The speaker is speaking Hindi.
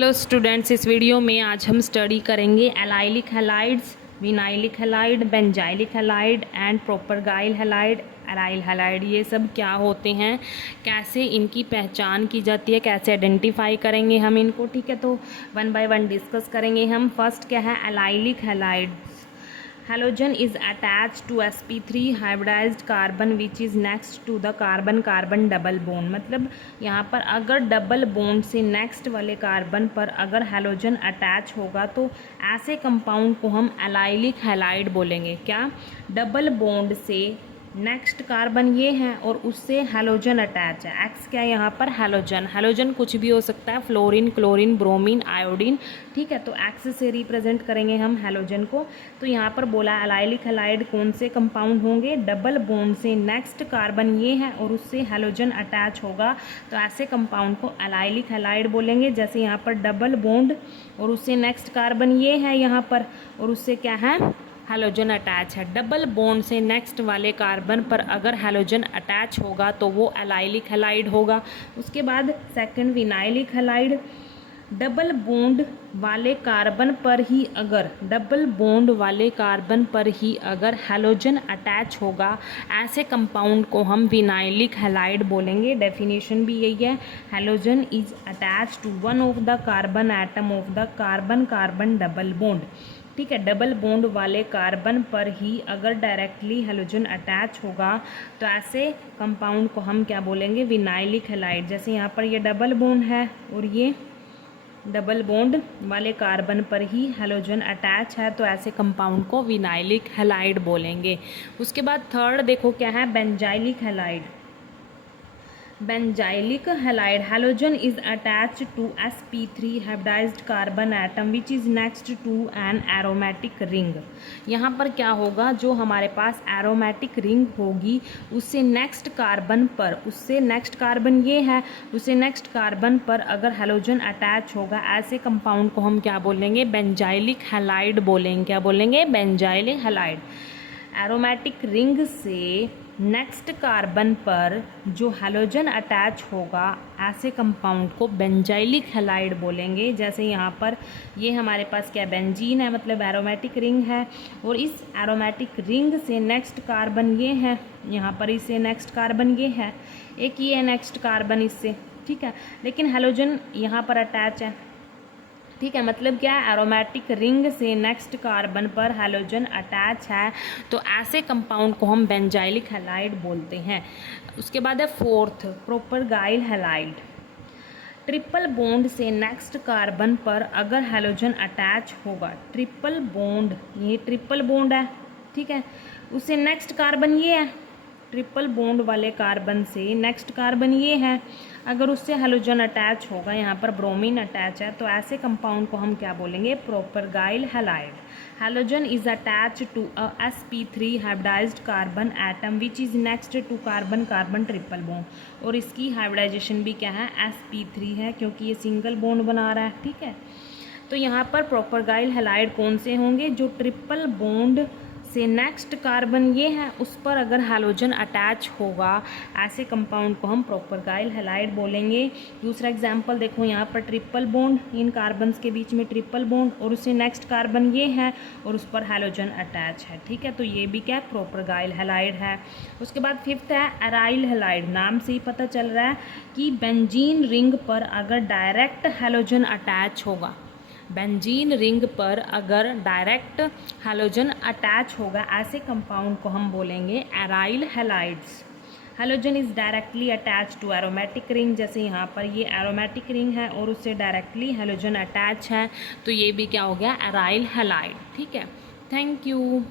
हेलो स्टूडेंट्स, इस वीडियो में आज हम स्टडी करेंगे allylic halides, vinylic halide, benzylic halide and propargyl halide, aryl halide. ये सब क्या होते हैं, कैसे इनकी पहचान की जाती है, कैसे आइडेंटिफाई करेंगे हम इनको। ठीक है, तो वन बाय वन डिस्कस करेंगे हम। फर्स्ट क्या है, allylic halides. Halogen is attached to sp3 hybridized carbon which is next to the carbon carbon double bond। मतलब यहाँ पर अगर डबल बॉन्ड से नेक्स्ट वाले कार्बन पर अगर हैलोजन अटैच होगा तो ऐसे कंपाउंड को हम एलाइलिक हैलाइड बोलेंगे। क्या, डबल बॉन्ड से नेक्स्ट कार्बन ये है और उससे हैलोजन अटैच है। एक्स क्या है यहाँ पर, हैलोजन। हैलोजन कुछ भी हो सकता है, फ्लोरीन, क्लोरीन, ब्रोमीन, आयोडीन। ठीक है, तो एक्स से रिप्रेजेंट करेंगे हम हैलोजन को। तो यहाँ पर बोला एलाइलिक हैलाइड कौन से कंपाउंड होंगे, डबल बॉन्ड से नेक्स्ट कार्बन ये है और उससे हैलोजन अटैच होगा तो ऐसे कंपाउंड को एलाइलिक हैलाइड बोलेंगे। जैसे यहाँ पर डबल बॉन्ड और उससे नेक्स्ट कार्बन ये है यहाँ पर और उससे क्या है, हैलोजन अटैच है। डबल बॉन्ड से नेक्स्ट वाले कार्बन पर अगर हैलोजन अटैच होगा तो वो एलाइलिक हैलाइड होगा। उसके बाद second, vinylic halide. Double bond वाले कार्बन पर ही अगर हैलोजन अटैच होगा ऐसे कंपाउंड को हम विनाइलिक हैलाइड बोलेंगे। डेफिनेशन भी यही है, halogen is attach to one of the carbon atom of the carbon carbon double bond. ठीक है, डबल बॉन्ड वाले कार्बन पर ही अगर डायरेक्टली हैलोजन अटैच होगा तो ऐसे कंपाउंड को हम क्या बोलेंगे, विनाइलिक हैलाइड। जैसे यहाँ पर ये डबल बॉन्ड है और ये डबल बॉन्ड वाले कार्बन पर ही हैलोजन अटैच है तो ऐसे कंपाउंड को विनाइलिक हैलाइड बोलेंगे। उसके बाद थर्ड देखो क्या है, benzylic halide. Benzylic halide, halogen is attached to sp3 hybridised carbon atom which is next to an aromatic ring. यहाँ पर क्या होगा, जो हमारे पास एरोमेटिक रिंग होगी उससे नेक्स्ट कार्बन पर, उससे नेक्स्ट कार्बन ये है, उससे नेक्स्ट कार्बन पर अगर हैलोजन अटैच होगा ऐसे कंपाउंड को हम क्या बोलेंगे, बेंजाइलिक हैलाइड बोलेंगे। क्या बोलेंगे, बेंजाइलिक हैलाइड। एरोमेटिक रिंग से नेक्स्ट कार्बन पर जो हैलोजन अटैच होगा ऐसे कंपाउंड को बेंजाइलिक हैलाइड बोलेंगे। जैसे यहाँ पर ये हमारे पास क्या, बेंजीन है, मतलब एरोमेटिक रिंग है और इस एरोमेटिक रिंग से नेक्स्ट कार्बन ये है, यहाँ पर इससे नेक्स्ट कार्बन ये है, एक ये है नेक्स्ट कार्बन इससे। ठीक है, लेकिन हैलोजन यहाँ पर अटैच है। ठीक है, मतलब क्या है, एरोमेटिक रिंग से नेक्स्ट कार्बन पर हैलोजन अटैच है तो ऐसे कंपाउंड को हम बेंजाइलिक हैलाइड बोलते हैं। उसके बाद है फोर्थ, प्रोपरगाइल हैलाइड। ट्रिपल बॉन्ड से नेक्स्ट कार्बन पर अगर हैलोजन अटैच होगा, ट्रिपल बॉन्ड, ये ट्रिपल बॉन्ड है, ठीक है, उससे नेक्स्ट कार्बन ये है, ट्रिपल बॉन्ड वाले कार्बन से नेक्स्ट कार्बन ये है, अगर उससे हैलोजन अटैच होगा, यहाँ पर ब्रोमीन अटैच है तो ऐसे कंपाउंड को हम क्या बोलेंगे, propargyl halide. Halogen is attach to a sp3 hybridised carbon atom which is next to carbon carbon triple bond. और इसकी हाइब्रिडाइजेशन भी क्या है, sp3 है क्योंकि ये सिंगल बॉन्ड बना रहा है। ठीक है, तो यहाँ पर प्रोपरगाइल हैलाइड कौन से होंगे, जो ट्रिपल बॉन्ड से नेक्स्ट कार्बन ये है उस पर अगर हैलोजन अटैच होगा ऐसे कंपाउंड को हम प्रोपरगाइल हैलाइड बोलेंगे। दूसरा एग्जांपल देखो, यहाँ पर ट्रिपल बॉन्ड, इन कार्बन्स के बीच में ट्रिपल बॉन्ड और उससे नेक्स्ट कार्बन ये है और उस पर हैलोजन अटैच है। ठीक है, तो ये भी क्या, प्रोपरगाइल हैलाइड है। उसके बाद फिफ्थ है एराइल हैलाइड। नाम से ही पता चल रहा है कि बेंजीन रिंग पर अगर डायरेक्ट हैलोजन अटैच होगा, बेंजीन रिंग पर अगर डायरेक्ट हैलोजन अटैच होगा ऐसे कंपाउंड को हम बोलेंगे aryl halides. Halogen is directly attach to aromatic ring. जैसे यहाँ पर ये एरोमेटिक रिंग है और उससे डायरेक्टली हैलोजन अटैच है तो ये भी क्या हो गया, एराइल हैलाइड। ठीक है, थैंक यू।